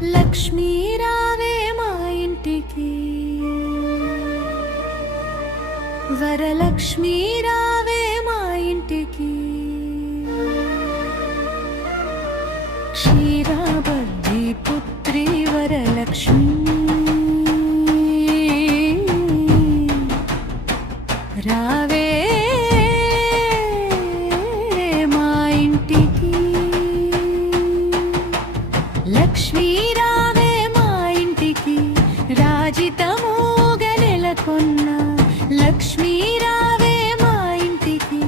లక్ష్మీ రావే మా ఇంటికి, వరలక్ష్మీ రావే మా ఇంటికి, క్షీరాబ్ది పుత్రి వరలక్ష్మీ రావే మా ఇంటికి, లక్ష్మీ రావే మా ఇంటికి, రాజితముగా నెలకొన్న లక్ష్మీ రావే మా ఇంటికి,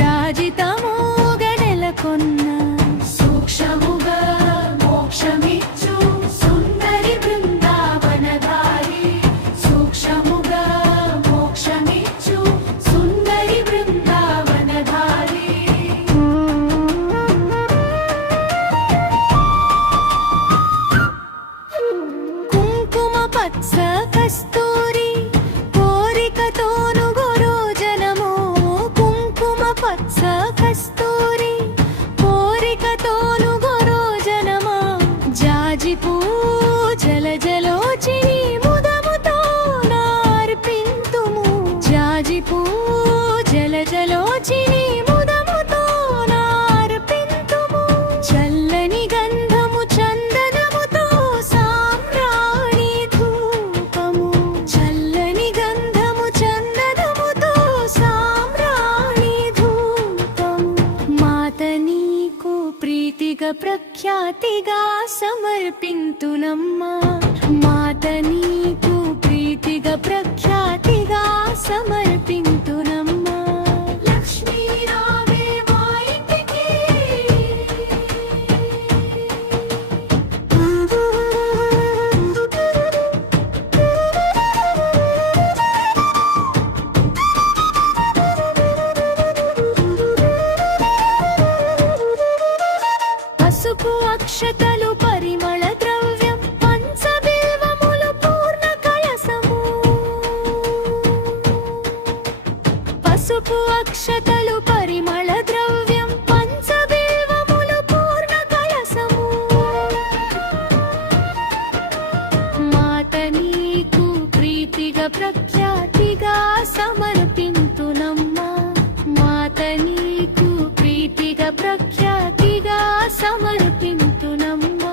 రాజితముగా నెలకొన్న సూక్ష్మముగా మోక్షమిచ్చు సుందరి బృందావనధారి, సూక్ష్మముగా మోక్షమిచ్చు సుందరి బృందావనధారి. కుంకుమ పచ్చ కస్తూరి కోరికతోను గోరోజనము, కుంకుమ పచ్చ కస్తూరి కోరికతోను గోరోజనమా, జాజి పూజల జలోచిని ముదముతో నార్పింతుము, జాజి పూజల జలోచిని ముదముతో నార్పింతుము, చల్లని గంధము చందనముతో సామ్రాణి ధూపము, చల్లని గంధము చందనముతో సామ్రాణి ధూపము, మాత నీకు ప్రీతిగా ప్రఖ్యాతిగా సమర్పింతునమ్మా, మాత నీకు ప్రీతిగా ప్రఖ్యాతిగా సమర్పింతునమ్మా. లక్ష్మీ రావే మా ఇంటికి, పసుపు అక్షతలు పరిమళ ద్రవ్యం పంచబిల్వములు పూర్ణ కలసము, పసుపు అక్షతలు పరిమళ ద్రవ్యం పంచబిల్వములు పూర్ణ కలసము, మాత నీకు ప్రీతిగా ప్రఖ్యాతిగా సమర్పింతునమ్మా, మాత నీకు ప్రీతిగా ప్రఖ్యాతిగా సమర్పింతునమ్మా.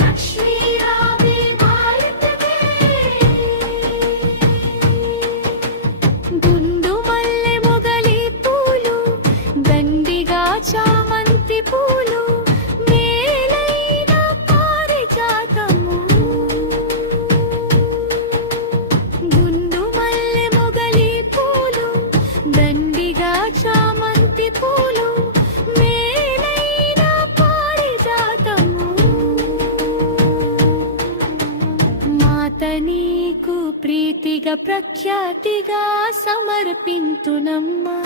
లక్ష్మీ రావే మా ఇంటికి, గుండు మల్లె మొగలి పూలు దండిగా చామంతి పూలు మేలైన పారిజాతము, గుండు మల్లె మొగలి పూలు దండిగా చామంతి పూలు మేలైన పారిజాతము, మాత నీకు ప్రీతిగా ప్రఖ్యాతిగా సమర్పింతునమ్మా,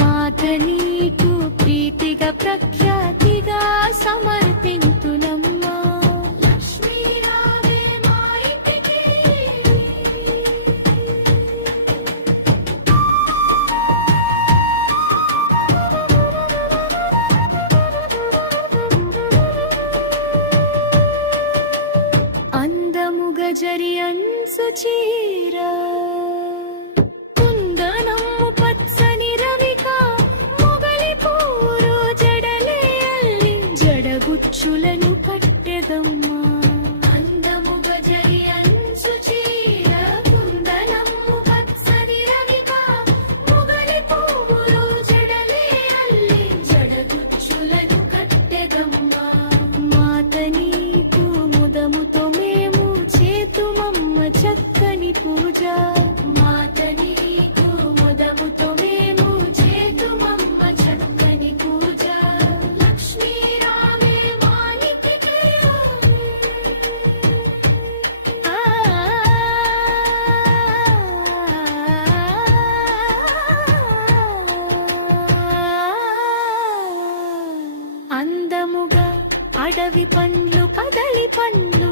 మాత నీకు ప్రీతిగా ప్రఖ్యాతిగా సమర్పింతునమ్మా. లక్ష్మీ రావే మా ఇంటికి, అందముగా జరి అంచు చీర కుందనమ్ము పచ్చని రవిక మొగలి పూరు జడలే అల్లి జడగుచ్చులను కట్టెదమ్మా, అందముగా జరి అంచు చీర కుందనమ్ము పచ్చని రవిక మొగలి పూరు జడలే అల్లి జడగుచ్చులను కట్టెదమ్మా, మాత నీకు ముదముతో మేము చేతుమమ్మ చక్కని పూజ, మాత నీకు ముదముతో మేము చేతుమమ్మ చక్కని పూజ. లక్ష్మీ రావే మా ఇంటికి, ఆ అందముగా అడవి పండ్లు కదలి పండ్లు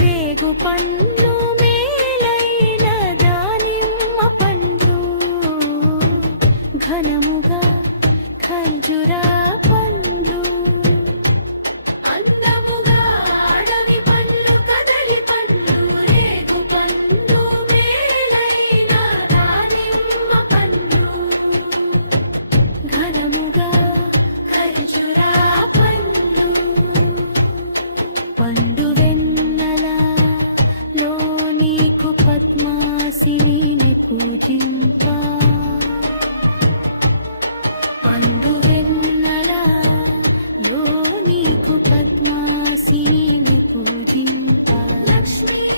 రేగు పండ్లు మేలైన దానిమ్మ పండ్లు ఘనముగా ఖర్జూర పండ్లు నీకు పద్మాసిని పూజింప లక్ష్మీ